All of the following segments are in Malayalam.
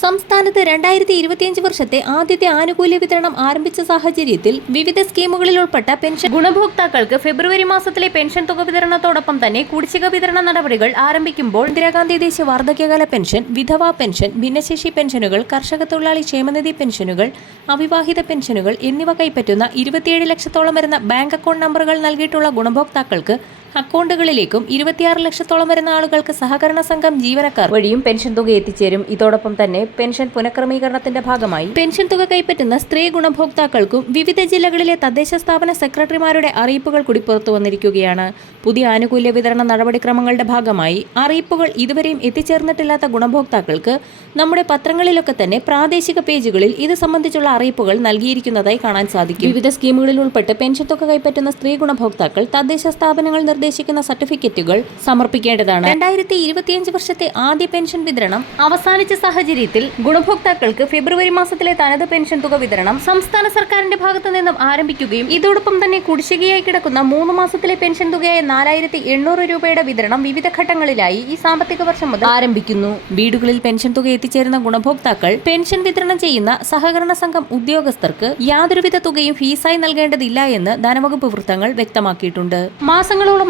സംസ്ഥാനത്ത് രണ്ടായിരത്തി ഇരുപത്തിയഞ്ച് വർഷത്തെ ആദ്യത്തെ ആനുകൂല്യ വിതരണം ആരംഭിച്ച സാഹചര്യത്തിൽ വിവിധ സ്കീമുകളിൽ ഉൾപ്പെട്ട പെൻഷൻ ഗുണഭോക്താക്കൾക്ക് ഫെബ്രുവരി മാസത്തിലെ പെൻഷൻ തുക വിതരണത്തോടൊപ്പം തന്നെ കുടിശ്ശിക വിതരണ നടപടികൾ ആരംഭിക്കുമ്പോൾ ഇന്ദിരാഗാന്ധി ദേശീയ വാർദ്ധക്യകാല പെൻഷൻ വിധവാ പെൻഷൻ ഭിന്നശേഷി പെൻഷനുകൾ കർഷക തൊഴിലാളി ക്ഷേമനിധി പെൻഷനുകൾ അവിവാഹിത പെൻഷനുകൾ എന്നിവ കൈപ്പറ്റുന്ന ഇരുപത്തിയേഴ് ലക്ഷത്തോളം വരുന്ന ബാങ്ക് അക്കൗണ്ട് നമ്പറുകൾ നൽകിയിട്ടുള്ള ഗുണഭോക്താക്കൾക്ക് അക്കൗണ്ടുകളിലേക്കും ഇരുപത്തിയാറ് ലക്ഷത്തോളം വരുന്ന ആളുകൾക്ക് സഹകരണ സംഘം ജീവനക്കാർ വഴിയും പെൻഷൻ തുക എത്തിച്ചേരും. ഇതോടൊപ്പം തന്നെ പെൻഷൻ പുനഃക്രമീകരണത്തിന്റെ ഭാഗമായി പെൻഷൻ തുക കൈപ്പറ്റുന്ന സ്ത്രീ ഗുണഭോക്താക്കൾക്കും വിവിധ ജില്ലകളിലെ തദ്ദേശ സ്ഥാപന സെക്രട്ടറിമാരുടെ അറിയിപ്പുകൾ കൂടി പുറത്തു വന്നിരിക്കുകയാണ്. പുതിയ ആനുകൂല്യ വിതരണ നടപടിക്രമങ്ങളുടെ ഭാഗമായി അറിയിപ്പുകൾ ഇതുവരെയും എത്തിച്ചേർന്നിട്ടില്ലാത്ത ഗുണഭോക്താക്കൾക്ക് നമ്മുടെ പത്രങ്ങളിലൊക്കെ തന്നെ പ്രാദേശിക പേജുകളിൽ ഇത് സംബന്ധിച്ചുള്ള അറിയിപ്പുകൾ നൽകിയിരിക്കുന്നതായി കാണാൻ സാധിക്കും. വിവിധ സ്കീമുകളിൽ ഉൾപ്പെട്ട് പെൻഷൻ തുക കൈപ്പറ്റുന്ന സ്ത്രീ ഗുണഭോക്താക്കൾ തദ്ദേശ സ്ഥാപനങ്ങൾ നിർദ്ദേശിക്കുന്ന സർട്ടിഫിക്കറ്റുകൾ സമർപ്പിക്കേണ്ടതാണ്. രണ്ടായിരത്തി ഇരുപത്തിയഞ്ച് വർഷത്തെ ആദ്യ പെൻഷൻ വിതരണം അവസാനിച്ച സാഹചര്യത്തിൽ ഗുണഭോക്താക്കൾക്ക് ഫെബ്രുവരി മാസത്തിലെ തനത് പെൻഷൻ തുക വിതരണം സംസ്ഥാന സർക്കാരിന്റെ ഭാഗത്തു നിന്നും ആരംഭിക്കുകയും ഇതോടൊപ്പം തന്നെ കുടിശ്ശികയായി കിടക്കുന്ന മൂന്ന് മാസത്തിലെ പെൻഷൻ തുകയായ നാലായിരത്തി എണ്ണൂറ് രൂപയുടെ വിതരണം വിവിധ ഘട്ടങ്ങളിലായി ഈ സാമ്പത്തിക വർഷം മുതൽ ആരംഭിക്കുന്നു. വീടുകളിൽ പെൻഷൻ തുക എത്തിച്ചേരുന്ന ഗുണഭോക്താക്കൾ പെൻഷൻ വിതരണം ചെയ്യുന്ന സഹകരണ സംഘം ഉദ്യോഗസ്ഥർക്ക് യാതൊരുവിധ തുകയും ഫീസായി നൽകേണ്ടതില്ല എന്ന് ധനവകുപ്പ് വൃത്തങ്ങൾ വ്യക്തമാക്കിയിട്ടുണ്ട്.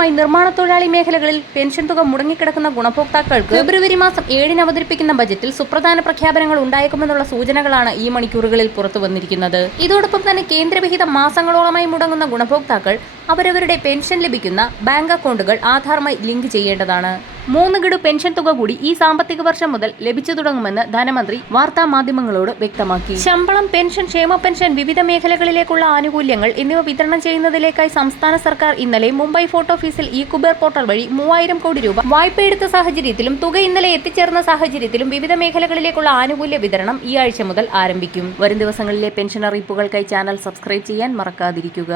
മാസങ്ങളോളമായി നിർമ്മാണ തൊഴിലാളി മേഖലകളിൽ പെൻഷൻ തുക മുടങ്ങിക്കിടക്കുന്ന ഗുണഭോക്താക്കൾക്ക് ഫെബ്രുവരി മാസം ഏഴിന് അവതരിപ്പിക്കുന്ന ബജറ്റിൽ സുപ്രധാന പ്രഖ്യാപനങ്ങൾ ഉണ്ടായേക്കുമെന്നുള്ള സൂചനകളാണ് ഈ മണിക്കൂറുകളിൽ പുറത്തു വന്നിരിക്കുന്നത്. ഇതോടൊപ്പം തന്നെ കേന്ദ്രവിഹിതം മാസങ്ങളോളമായി മുടങ്ങുന്ന ഗുണഭോക്താക്കൾ അവരവരുടെ പെൻഷൻ ലഭിക്കുന്ന ബാങ്ക് അക്കൗണ്ടുകൾ ആധാറുമായി ലിങ്ക് ചെയ്യേണ്ടതാണ്. മൂന്ന് ഗഡു പെൻഷൻ തുക കൂടി ഈ സാമ്പത്തിക വർഷം മുതൽ ലഭിച്ചു തുടങ്ങുമെന്ന് ധനമന്ത്രി വാർത്താ മാധ്യമങ്ങളോട് വ്യക്തമാക്കി. ശമ്പളം പെൻഷൻ ക്ഷേമ പെൻഷൻ വിവിധ മേഖലകളിലേക്കുള്ള ആനുകൂല്യങ്ങൾ എന്നിവ വിതരണം ചെയ്യുന്നതിലേക്കായി സംസ്ഥാന സർക്കാർ ഇന്നലെ മുംബൈ ഫോർട്ട് ഓഫീസിൽ ഇ കുബേർ പോർട്ടൽ വഴി മൂവായിരം കോടി രൂപ വായ്പ എടുത്ത സാഹചര്യത്തിലും തുക ഇന്നലെ എത്തിച്ചേർന്ന സാഹചര്യത്തിലും വിവിധ മേഖലകളിലേക്കുള്ള ആനുകൂല്യ വിതരണം ഈ ആഴ്ച മുതൽ ആരംഭിക്കും. വരും ദിവസങ്ങളിലെ പെൻഷൻ അറിയിപ്പുകൾക്കായി ചാനൽ സബ്സ്ക്രൈബ് ചെയ്യാൻ മറക്കാതിരിക്കുക.